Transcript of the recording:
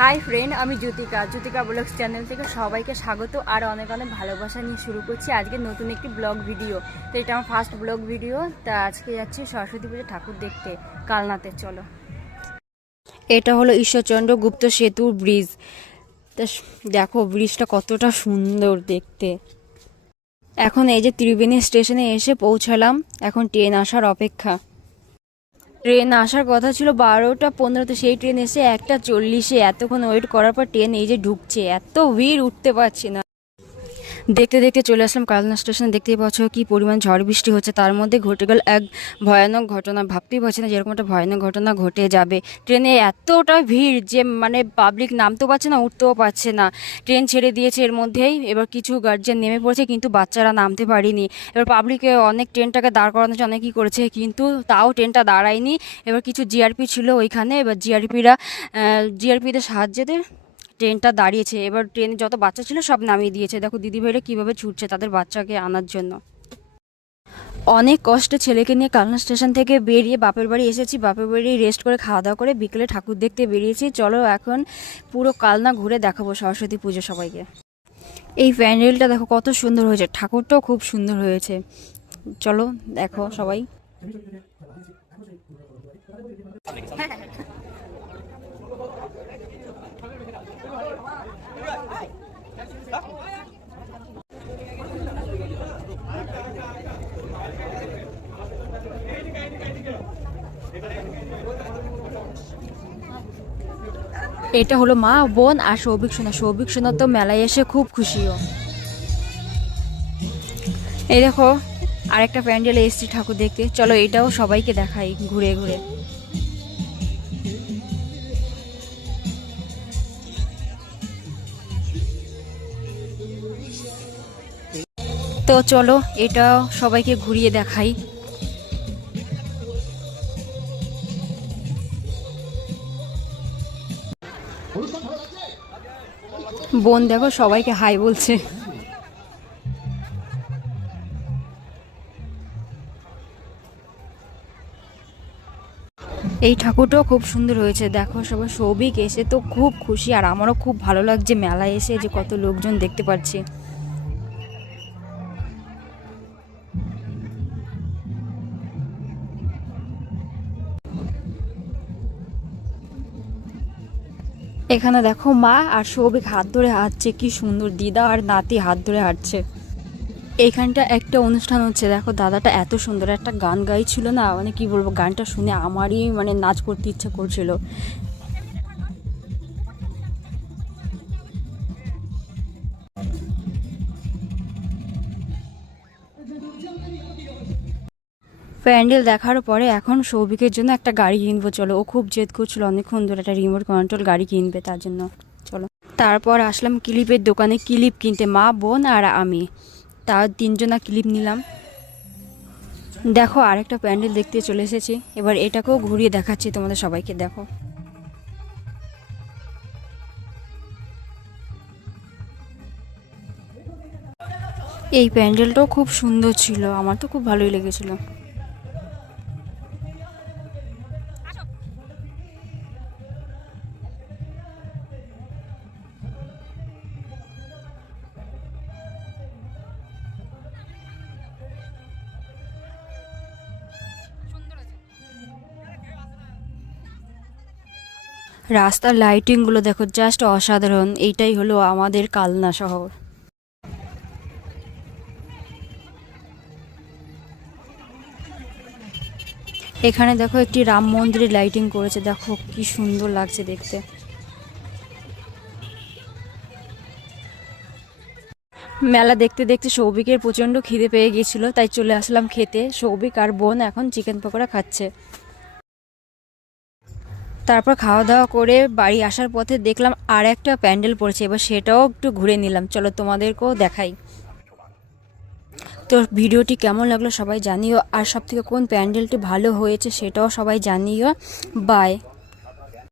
Hi friend, আমি Jyotika blogs channel থেকে সবাইকে স্বাগত আর অনেক অনেক ভালোবাসা নিয়ে শুরু করছি আজকে নতুন একটি ব্লগ ভিডিও। তো এটা আমার ফার্স্ট ব্লগ ভিডিও। তা আজকে যাচ্ছি সরস্বতী পুজো ঠাকুর দেখতে কালনাতে। চলো, এটা হলো ঈশ্বরচন্দ্র গুপ্ত সেতুর ব্রিজ। তা দেখো ব্রিজটা কতটা সুন্দর দেখতে। এখন এই যে ত্রিবেণী স্টেশনে এসে পৌঁছালাম, এখন ট্রেন আসার অপেক্ষা। ট্রেন আসার কথা ছিল 12টা 15-তে, সেই ট্রেন এসে 1টা 40-এ। এতক্ষণ ওয়েট করার পর ট্রেন এই যে ঢুকছে, এত ভিড় উঠতে পারছি না। দেখতে দেখতে চলে আসলাম কালনা স্টেশন। দেখতেই পাচ্ছ কি পরিমাণ ঝড় বৃষ্টি হচ্ছে, তার মধ্যে ঘটে গেল এক ভয়ানক ঘটনা। ভাবতেই পারছি না যেরকম একটা ভয়ানক ঘটনা ঘটে যাবে। ট্রেনে এতটা ভিড় যে মানে পাবলিক নামতেও পারছে না, উঠতেও পারছে না। ট্রেন ছেড়ে দিয়েছে এর মধ্যেই, এবার কিছু গার্জিয়ান নেমে পড়েছে কিন্তু বাচ্চারা নামতে পারেনি। এবার পাবলিকে অনেক ট্রেনটাকে দাঁড় করানো হচ্ছে, অনেকই করেছে কিন্তু তাও ট্রেনটা দাঁড়ায়নি। এবার কিছু জিআরপি ছিল ওইখানে, এবার জিআরপিদের সাহায্যে ট্রেনটা দাঁড়িয়েছে। এবার ট্রেনে যত বাচ্চা ছিল সব নামিয়ে দিয়েছে। দেখো দিদিভাইরা কিভাবে ছুটছে তাদের বাচ্চাকে আনার জন্য। অনেক কষ্টে ছেলেকে নিয়ে কালনা স্টেশন থেকে বেরিয়ে বাপের বাড়ি এসেছি। বাপের বাড়ি রেস্ট করে খাওয়া দাওয়া করে বিকেলে ঠাকুর দেখতে বেরিয়েছি। চলো এখন পুরো কালনা ঘুরে দেখাবো সরস্বতী পুজো সবাইকে। এই প্যান্ডেলটা দেখো কত সুন্দর হয়েছে, ঠাকুরটাও খুব সুন্দর হয়েছে। চলো দেখো সবাই। এটা হলো মা, বোন আর সৌভিক সোনা। সৌভিক সোনা তো মেলায় এসে খুব খুশিও। এই দেখো আরেকটা প্যান্ডেলে এসছি ঠাকুর দেখতে। চলো এটাও সবাইকে দেখাই ঘুরে ঘুরে। তো চলো এটাও সবাইকে ঘুরিয়ে দেখাই। বোন দেখো সবাইকে হাই বলছে। এই ঠাকুরটাও খুব সুন্দর হয়েছে। দেখো সবাই, সৌভিক এসে তো খুব খুশি আর আমারও খুব ভালো লাগছে মেলায় এসে যে কত লোকজন দেখতে পাচ্ছি। এখানে দেখো মা আর সৌভিক হাত ধরে হাঁটছে, কি সুন্দর। দিদা আর নাতি হাত ধরে হাঁটছে। এইখানটা একটা অনুষ্ঠান হচ্ছে। দেখো দাদাটা এত সুন্দর একটা গান গাইছিল না, মানে কি বলবো, গানটা শুনে আমারই মানে নাচ করতে ইচ্ছা করছিল। প্যান্ডেল দেখার পরে এখন সৌভিকের জন্য একটা গাড়ি কিনবো। চলো, ও খুব জেদ করছিল অনেকক্ষণ ধরে একটা রিমোট কন্ট্রোল গাড়ি কিনবে তার জন্য। চলো, তারপর আসলাম ক্লিপের দোকানে ক্লিপ কিনতে, মা বোন আর আমি। তার 3জনা ক্লিপ নিলাম। দেখো আরেকটা প্যান্ডেল দেখতে চলে এসেছি। এবার এটাকেও ঘুরিয়ে দেখাচ্ছি তোমাদের সবাইকে। দেখো এই প্যান্ডেলটাও খুব সুন্দর ছিল, আমার তো খুব ভালোই লেগেছিল। রাস্তার লাইটিংগুলো দেখো, জাস্ট অসাধারণ। এইটাই হলো আমাদের কালনা শহর। এখানে দেখো একটি রাম মন্দিরের লাইটিং করেছে, দেখো কি সুন্দর লাগছে দেখতে। মেলা দেখতে দেখতে সৌভিকের প্রচণ্ড খিদে পেয়ে গিয়েছিল, তাই চলে আসলাম খেতে। সৌভিক আর বোন এখন চিকেন পকোড়া খাচ্ছে। তারপর খাওয়া দাওয়া করে বাড়ি আসার পথে দেখলাম আর একটা প্যান্ডেল পড়েছে, এবার সেটাও একটু ঘুরে নিলাম। চলো তোমাদেরকেও দেখাই। তো ভিডিওটি কেমন লাগলো সবাই জানিও, আর সবথেকে কোন প্যান্ডেলটি ভালো হয়েছে সেটাও সবাই জানিও। বাই।